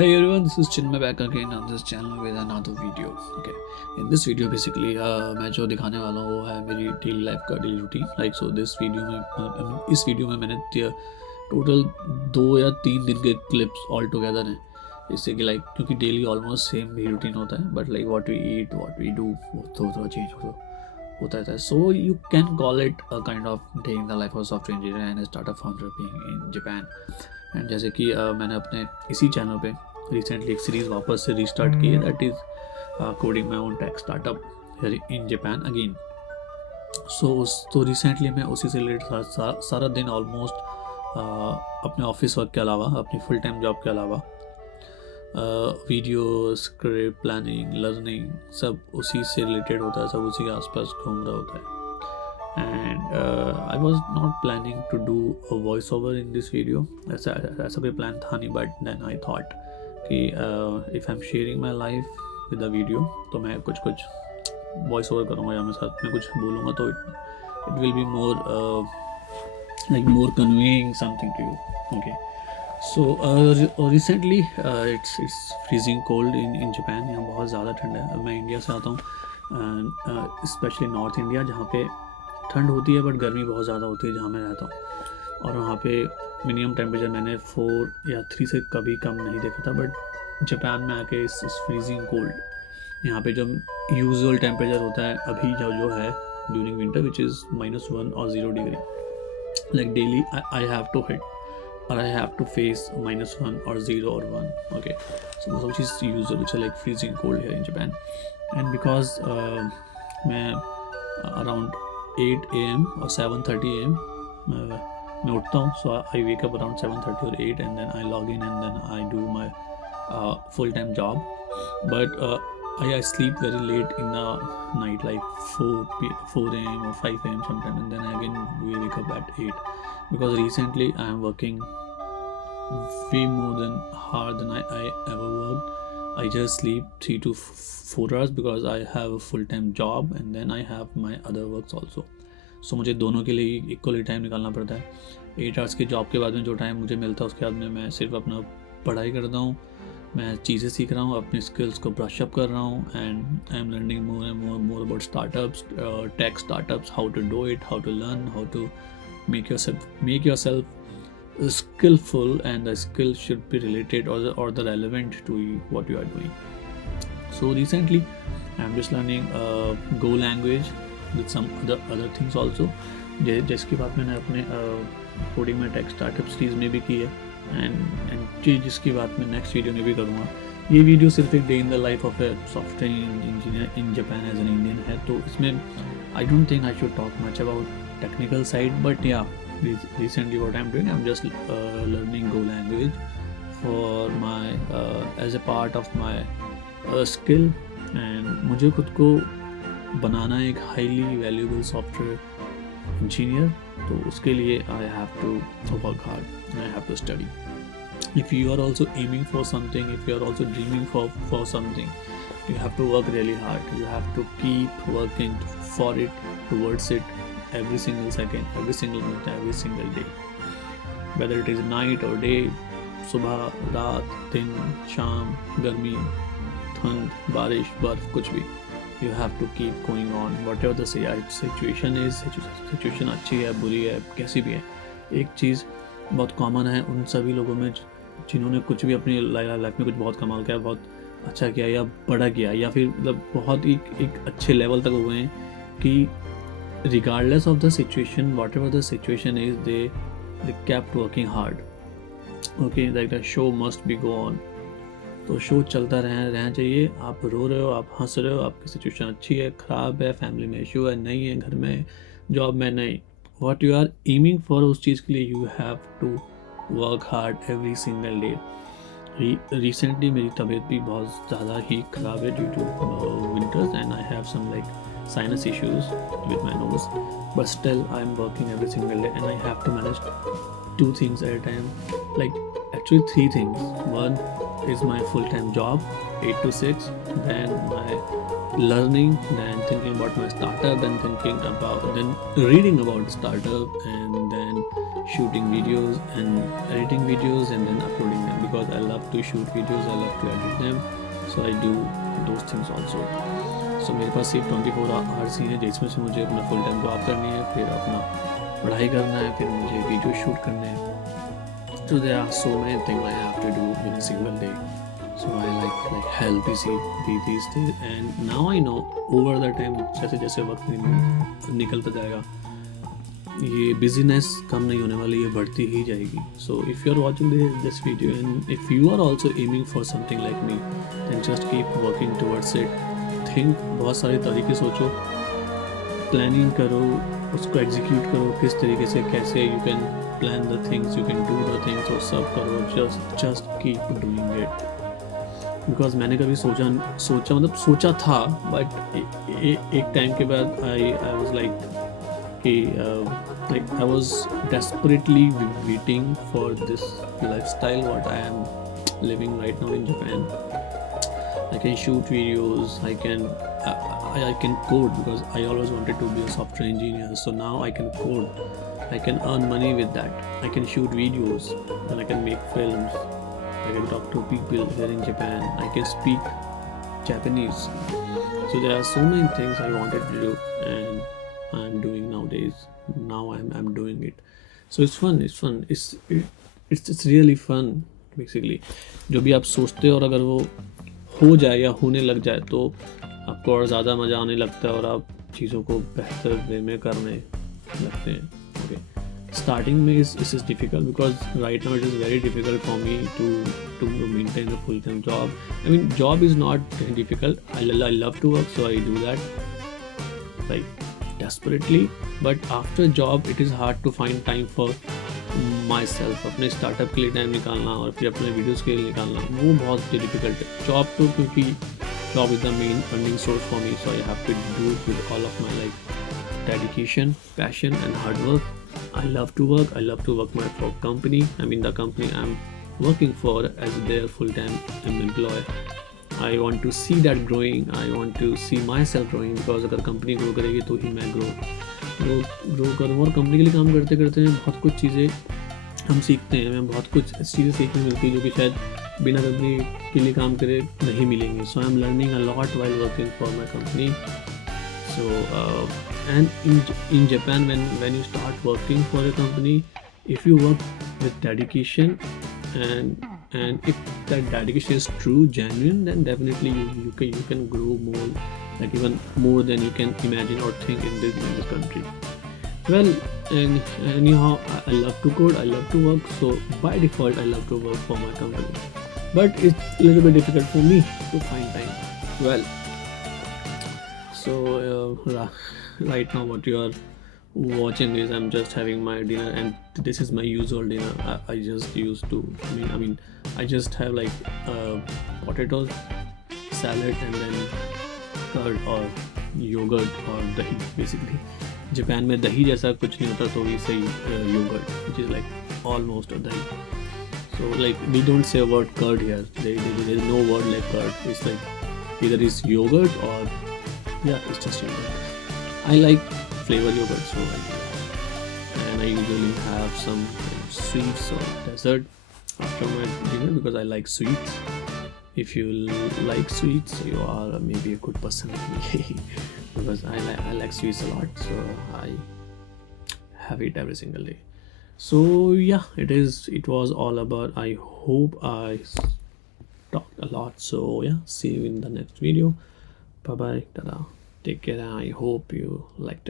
Hey everyone, this is Chinmay back again on this channel with another video. Okay, in this video basically मैं जो दिखाने वाला हूँ वो है मेरी डेली लाइफ का daily routine. Like so this video में इस वीडियो में मैंने टोटल 2 या 3 दिन के क्लिप्स ऑल टुगेदर हैं. इससे कि लाइक क्योंकि डेली ऑलमोस्ट सेम भी रूटीन होता है but like what we eat what we do वो थोड़ा चेंज होता रहता है. So you can call it a kind of day in the life of software engineer and startup founder being in Japan. And जैसे कि मैंने अपने इसी चैनल पे रिसेंटली एक सीरीज़ वापस से रीस्टार्ट की है, that is coding my own tech startup in Japan again. तो रिसेंटली मैं उसी से रिलेटेड सारा दिन ऑलमोस्ट अपने ऑफिस वर्क के अलावा, अपनी फुल टाइम जॉब के अलावा वीडियो स्क्रिप्ट प्लानिंग लर्निंग सब उसी से रिलेटेड होता है, सब उसी के आसपास घूम रहा होता है. And I was not planning to do a voiceover in this video. ऐसा कोई प्लान था नहीं, but then I thought कि if I'm sharing my life with a video तो मैं कुछ वॉइस ओवर करूँगा या मैं साथ में कुछ बोलूँगा तो it will be more like more conveying something to you. Okay. So recently it's freezing cold in Japan. यहाँ बहुत ज़्यादा ठंड है. मैं इंडिया से आता हूँ, स्पेशली नॉर्थ इंडिया, जहाँ पे ठंड होती है बट गर्मी बहुत ज़्यादा होती है जहाँ मैं रहता हूँ. और वहाँ पे मिनिमम टेम्परेचर मैंने 4 या 3 से कभी कम नहीं देखा था. बट जापान में आके इस फ्रीजिंग कोल्ड, यहाँ पे जो यूजुअल टेम्परेचर होता है अभी जो है ड्यूरिंग विंटर विच इज़ -1 और 0 डिग्री, like daily I have to hit और आई हैव टू फेस -1 और 0 और 1. Okay, so which is usual which है लाइक फ्रीजिंग कोल्ड है इन जापान. एंड बिकॉज मैं अराउंड 8 AM और 7:30 AM मैं उठता हूँ. सो आई वेक अप अराउंड 7:30 और 8 and then I log in and then I do my full time job. But I sleep very late in the night, like 4 AM or 5 AM sometime, and then again we wake up at 8 because recently I am working way more than hard than I ever worked. I just sleep 3 to 4 hours because I have a full-time job and then I have my other works also. So मुझे दोनों के लिए equally time निकालना पड़ता है. 8 hours की job के बाद में जो टाइम मुझे मिलता है उसके बाद में मैं सिर्फ अपना पढ़ाई करता हूँ, मैं चीज़ें सीख रहा हूँ, अपनी स्किल्स को ब्रश अप कर रहा हूँ. And I am learning more and more about startups, tech startups, how to do it, how to learn, how to make yourself skillful, and the skill should be related or the relevant to what you are doing. So recently I'm just learning Go language with some other things also, जिसकी बात मैंने अपने coding में tech startup series में भी की है and जिसकी बात मैं नेक्स्ट वीडियो में भी करूँगा. ये वीडियो सिर्फ एक day in the life of a software engineer in Japan as an Indian है, तो इसमें I don't think I should talk much about technical side. But yeah recently what I'm doing, I'm just learning Go language for my as a part of my skill. and मुझे खुद को बनाना एक highly valuable software engineer, तो उसके लिए I have to work hard and I have to study. If you are also aiming for something, if you are also dreaming for something, you have to work really hard. You have to keep working for it, towards it, every single second, every single minute, every single day, whether it is night or day, सुबह रात दिन शाम गर्मी ठंड बारिश बर्फ कुछ भी, you have to keep going on whatever the situation is. Situation अच्छी है बुरी है कैसी भी है, एक चीज़ बहुत कॉमन है उन सभी लोगों में जिन्होंने कुछ भी अपनी लाइफ में कुछ बहुत कमाल किया, बहुत अच्छा किया या बड़ा किया या फिर मतलब बहुत एक अच्छे लेवल तक हुए हैं कि regardless of the situation, whatever the situation is, they kept working hard. Okay, like the show must be go on. तो शो चलता रहना चाहिए. आप रो रहे हो, आप हंस रहे हो, आपकी सिचुएशन अच्छी है ख़राब है, फैमिली में इशू है नहीं है, घर में जॉब में नहीं, what you are aiming for उस चीज़ के लिए you have to work hard every single day. Recently मेरी तबीयत भी बहुत ज़्यादा ही ख़राब है due to winters and I have some like sinus issues with my nose, but still I'm working every single day and I have to manage 2 things at a time, like actually 3 things. One is my full-time job 8 to 6, then my learning, then thinking about my startup, then reading about startup, and then shooting videos and editing videos and then uploading them, because I love to shoot videos, I love to edit them, so I do those things also. So मेरे पास सिर्फ 24 hours ही है जिसमें से मुझे अपना full time job करनी है, फिर अपना पढ़ाई करना है, फिर मुझे वीडियो शूट करने हैं. So there are so many things I have to do in a single day. So I like hell busy these days, and now I know over the time जैसे जैसे वक्त निकलता जाएगा ये बिजीनेस कम नहीं होने वाली, ये बढ़ती ही जाएगी. So if you are watching this video and if you are also aiming for something like me, then just keep working towards it. Think, बहुत सारे तरीके सोचो, प्लानिंग करो, उसको एग्जीक्यूट करो, किस तरीके से कैसे you can plan the things, you can do the things, और सब करो. Just keep doing it. Because मैंने कभी सोचा था, बट एक टाइम के बाद आई वाज लाइक कि like I was desperately waiting for this lifestyle what I am living right now in Japan. I can shoot videos, I can code, because I always wanted to be a software engineer. So now I can code, I can earn money with that, I can shoot videos, and I can make films, I can talk to people here in Japan, I can speak Japanese. So there are so many things I wanted to do, and I'm doing nowadays. Now I'm doing it. So it's fun. It's really fun basically. जो भी आप सोचते हो और अगर वो हो जाए या होने लग जाए तो आपको और ज़्यादा मज़ा आने लगता है और आप चीज़ों को बेहतर वे में करने लगते हैं. Okay. Starting में is difficult because right now it is very difficult for me to maintain a full-time job. I mean, job is not difficult. I love to work, so I do that like desperately. But after job it is hard to find time for myself. अपने startup के लिए time निकालना और फिर अपने videos के लिए निकालना वो बहुत डिफिकल्ट है. जॉब तो क्योंकि job is the main earning source for me, so I have to do it with all of my life dedication, passion and hard work. I love to work for company. I mean the company I'm working for as their full-time employee. I want to see that growing. I want to see myself growing, because अगर company grow करेगी तो ही मैं grow करूँ. और company के लिए काम करते करते हैं बहुत कुछ चीज़ें हम सीखते हैं, हमें बहुत कुछ चीज़ें सीखने मिलती है जो कि शायद बिना कंपनी के लिए काम करे नहीं मिलेंगे. So I am learning a lot while working for my company. So and in Japan when you start working for a company, if you work with dedication and if that dedication is true, genuine, then definitely you can grow more, like even more than you can imagine or think in this country. Well, and anyhow, I love to code, I love to work, so by default I love to work for my company, but it's a little bit difficult for me to find time. Well, so right now what you are watching is I'm just having my dinner, and this is my usual dinner. I just used to I just have like potatoes, salad, and then curd or yogurt or dahi. Basically Japan में दही जैसा कुछ नहीं होता, तो we say yogurt, which is like almost a dahi. So like we don't say a word curd here. There is no word like curd. It's like either it's yogurt or it's just yogurt. I like flavor yogurt, so I do that. And I usually have some sweets or dessert after my dinner because I like sweets. If you like sweets, you are maybe a good person like me because I like sweets a lot, so I have it every single day. So yeah, it was all about. I hope I talked a lot. So yeah, see you in the next video. Bye bye, tada. Take care. I hope you liked it.